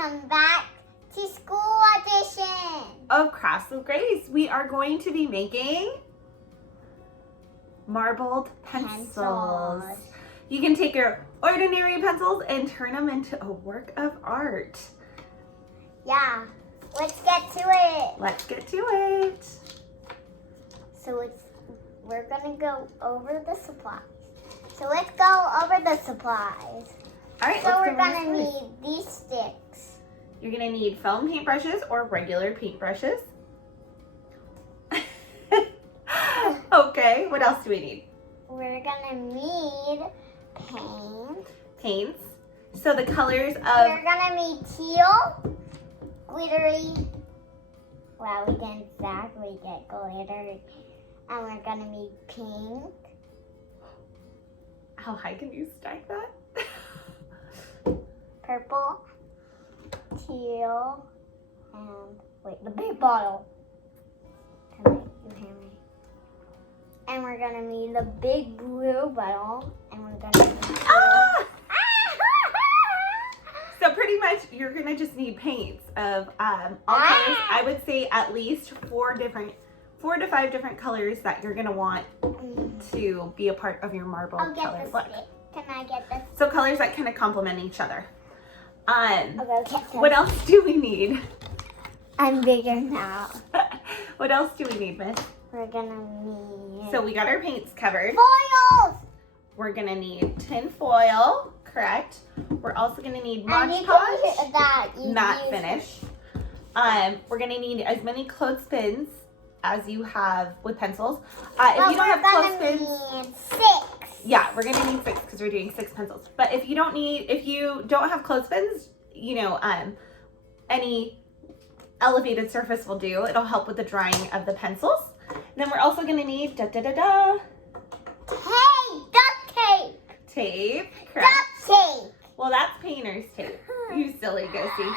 welcome back to School Edition of Crafts with Grace. We are going to be making marbled pencils. You can take your ordinary pencils and turn them into a work of art. Yeah, let's get to it. Let's get to it. So we're gonna go over the supplies. So let's go over the supplies. All right, so we're let's gonna need these sticks. You're gonna need foam paintbrushes or regular paintbrushes. Okay, what else do we need? We're gonna need paint. Paints. So the colors of... We're gonna need teal, glittery. Well, we didn't exactly get glittery. And we're gonna need pink. How high can you stack that? Purple, teal, and wait, the big bottle. You hear me? And we're gonna need the big blue bottle, and we're gonna need Ah! So pretty much you're gonna just need paints of all colors. I would say at least 4 to 5 different colors that you're gonna want to be a part of your marble I'll get color this look. stick. Can I get this? So colors that kind of complement each other. Okay, What else do we need? I'm bigger now. What else do we need, Miss? We're gonna need So we got our paints covered. foils. We're gonna need tin foil, correct? We're also gonna need Modge Podge, not finished. We're gonna need as many clothespins as you have with pencils. If you don't have clothespins, need 6. yeah, we're gonna need 6 because we're doing 6 pencils. But if you don't have clothespins, you know, any elevated surface will do. It'll help with the drying of the pencils. And then we're also gonna need Tape, duct tape. tape, correct? Duct tape. Well, that's painter's tape. You silly goosey.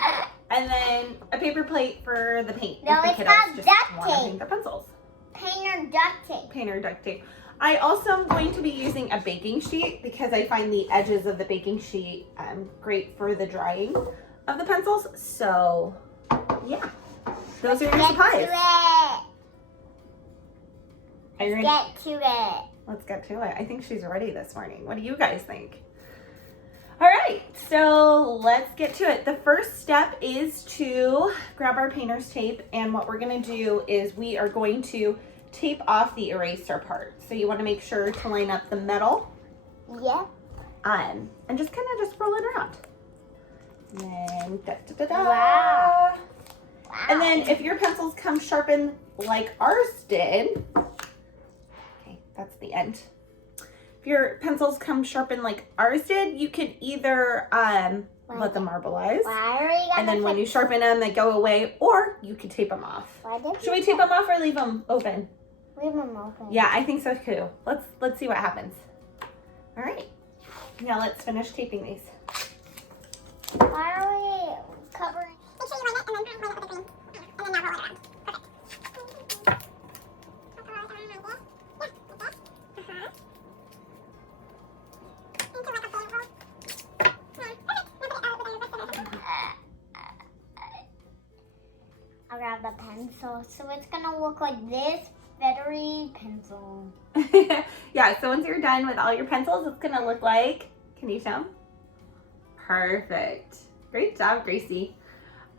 And then a paper plate for the paint. No, if the it's not kiddos just duct wanna tape. paint their pencils. Painter duct tape. Painter duct tape. I also am going to be using a baking sheet because I find the edges of the baking sheet great for the drying of the pencils. So, yeah. Those are your supplies. Get to it. Let's get to it. I think she's ready this morning. What do you guys think? All right, so let's get to it. The first step is to grab our painter's tape, and what we're gonna do is we are going to tape off the eraser part. So you wanna make sure to line up the metal. Yeah. And just kind of just roll it around. And then Wow. Wow. And then if your pencils come sharpened like ours did, okay, that's the end. If your pencils come sharpened like ours did, you could either let them marbleize, and then when you sharpen them, they go away, or you could tape them off. Should we tape them off or leave them open? Leave them open. Yeah, I think so too. Let's see what happens. All right, now let's finish taping these. Why are we covering? Make sure you line it and then line it with the green. And then now roll it around. Perfect. I'll grab the pencil. So it's gonna look like this feathery pencil. Yeah, so once you're done with all your pencils, it's gonna look like, can you show them? Perfect. Great job, Gracie.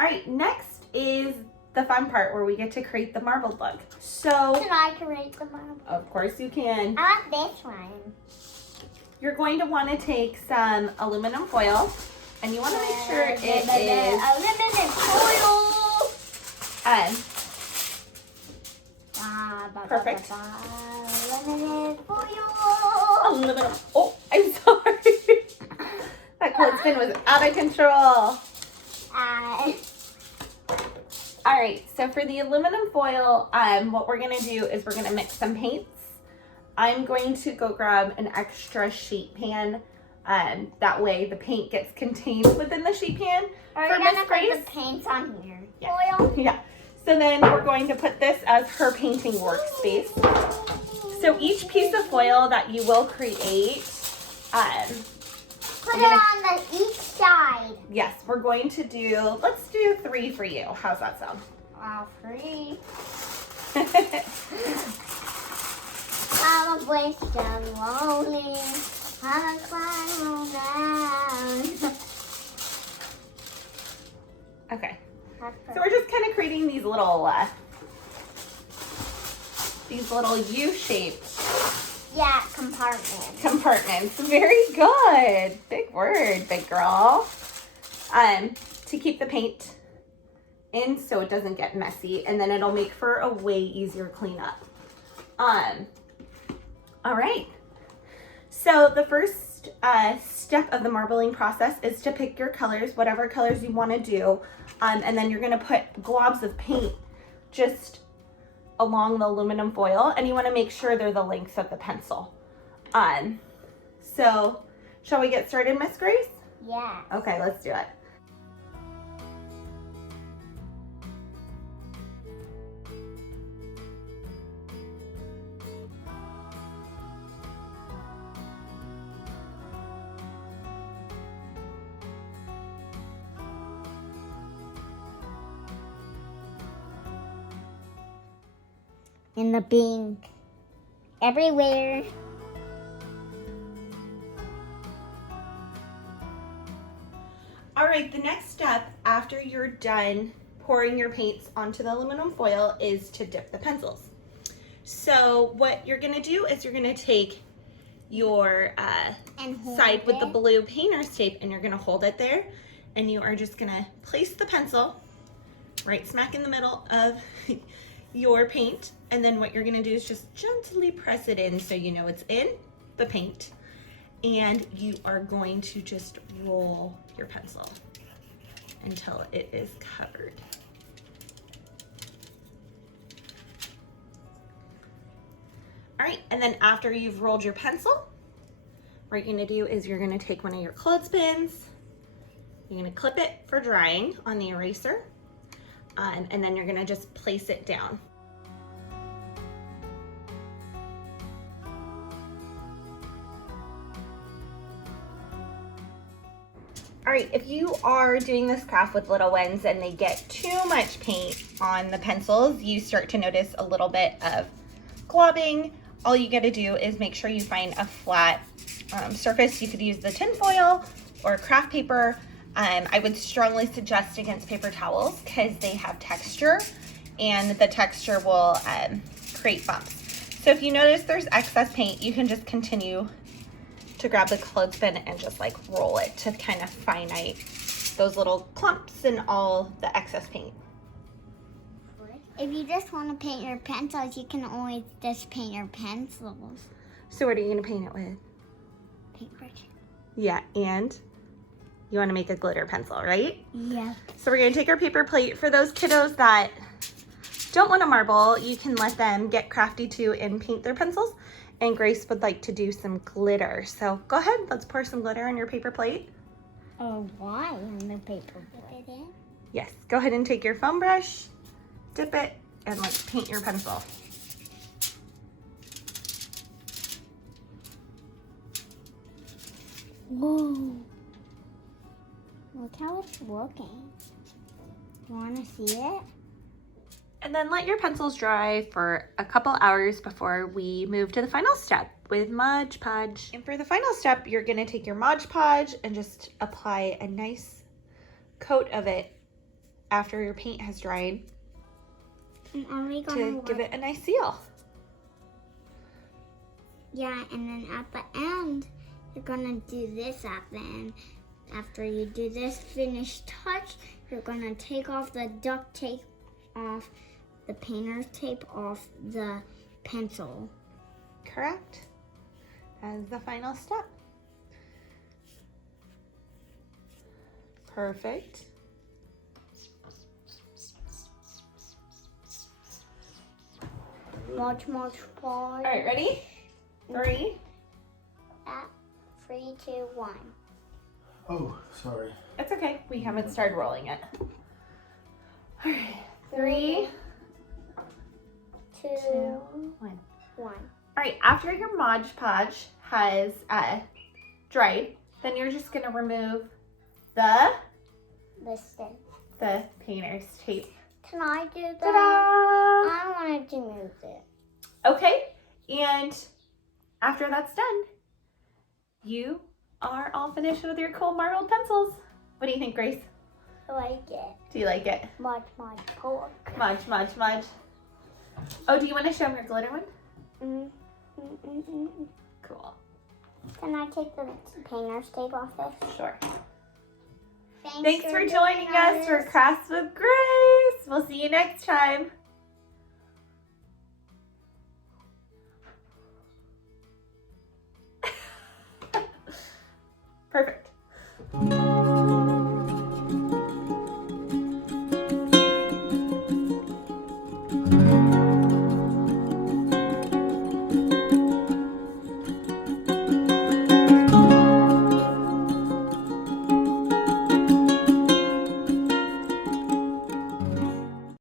All right, next is the fun part where we get to create the marbled look. So, Can I create the marble? of course you can. I want this one. You're going to want to take some aluminum foil, and you want to make sure it is aluminum foil. Perfect. Aluminum foil. Aluminum. Oh, I'm sorry. That clothespin was out of control. All right, so for the aluminum foil, what we're gonna do is we're gonna mix some paints. I'm going to go grab an extra sheet pan. That way the paint gets contained within the sheet pan. Are For we Miss gonna Grace. put the paints on here? Yeah. Foil? Yeah. So then we're going to put this as her painting workspace. So each piece of foil that you will create, Put it on each side. Yes, we're going to do, let's do 3 for you. How's that sound? Wow, 3. I'm a wish I'm lonely. I'm a climb down. Okay. So we're just kind of creating these little U-shaped compartments. Very good. Big word, big girl. To keep the paint in so it doesn't get messy, and then it'll make for a way easier cleanup. All right. So the first step of the marbling process is to pick your colors, whatever colors you want to do, and then you're going to put globs of paint just along the aluminum foil, and you want to make sure they're the length of the pencil. So shall we get started, Miss Grace? Yeah. Okay, let's do it. And the pink everywhere. All right, the next step after you're done pouring your paints onto the aluminum foil is to dip the pencils. So what you're gonna do is you're gonna take your side with the blue painter's tape and you're gonna hold it there, and you are just gonna place the pencil right smack in the middle of your paint, and then what you're gonna do is just gently press it in so you know it's in the paint, and you are going to just roll your pencil until it is covered. All right, and then after you've rolled your pencil, what you're gonna do is you're gonna take one of your clothespins, you're gonna clip it for drying on the eraser, and then you're gonna just place it down. All right, if you are doing this craft with little ones and they get too much paint on the pencils, you start to notice a little bit of globbing. All you gotta do is make sure you find a flat surface. You could use the tin foil or craft paper. I would strongly suggest against paper towels because they have texture and the texture will create bumps. So if you notice there's excess paint, you can just continue to grab the clothespin and just like roll it to kind of finite those little clumps and all the excess paint. If you just want to paint your pencils, you can always just paint your pencils. So what are you gonna paint it with? Paintbrush. Yeah, and you wanna make a glitter pencil, right? Yeah. So we're gonna take our paper plate. For those kiddos that don't wanna marble, you can let them get crafty too and paint their pencils. And Grace would like to do some glitter. So go ahead, let's pour some glitter on your paper plate. Oh, why on the paper plate? Yes, go ahead and take your foam brush, dip it, and let's paint your pencil. Whoa. Look how it's looking. You want to see it? And then let your pencils dry for a couple hours before we move to the final step with Modge Podge. And for the final step, you're gonna take your Modge Podge and just apply a nice coat of it after your paint has dried to give it a nice seal. Yeah, and then at the end, you're gonna do this at the end. After you do this finished touch, you're gonna take off the duct tape off, the painter's tape off the pencil. Correct. As the final step. Perfect. Modge Podge. All right, ready? 3. 3, 2, 1. Oh, sorry. It's okay. We haven't started rolling it. All right. 3, 2, 1. 1. All right, after your Modge Podge has dried, Then you're just gonna remove the Listen. painter's tape. Can I do that? Ta-da! I wanted to move it. Okay, and after that's done, you are all finished with your cool marbled pencils. What do you think, Grace? I like it. Do you like it? Modge Podge. Modge, Modge, Modge. Oh, do you want to show them your glitter one? Cool. Can I take the painter's tape off this? Sure. Thanks for joining us for Crafts with Grace. We'll see you next time. Perfect.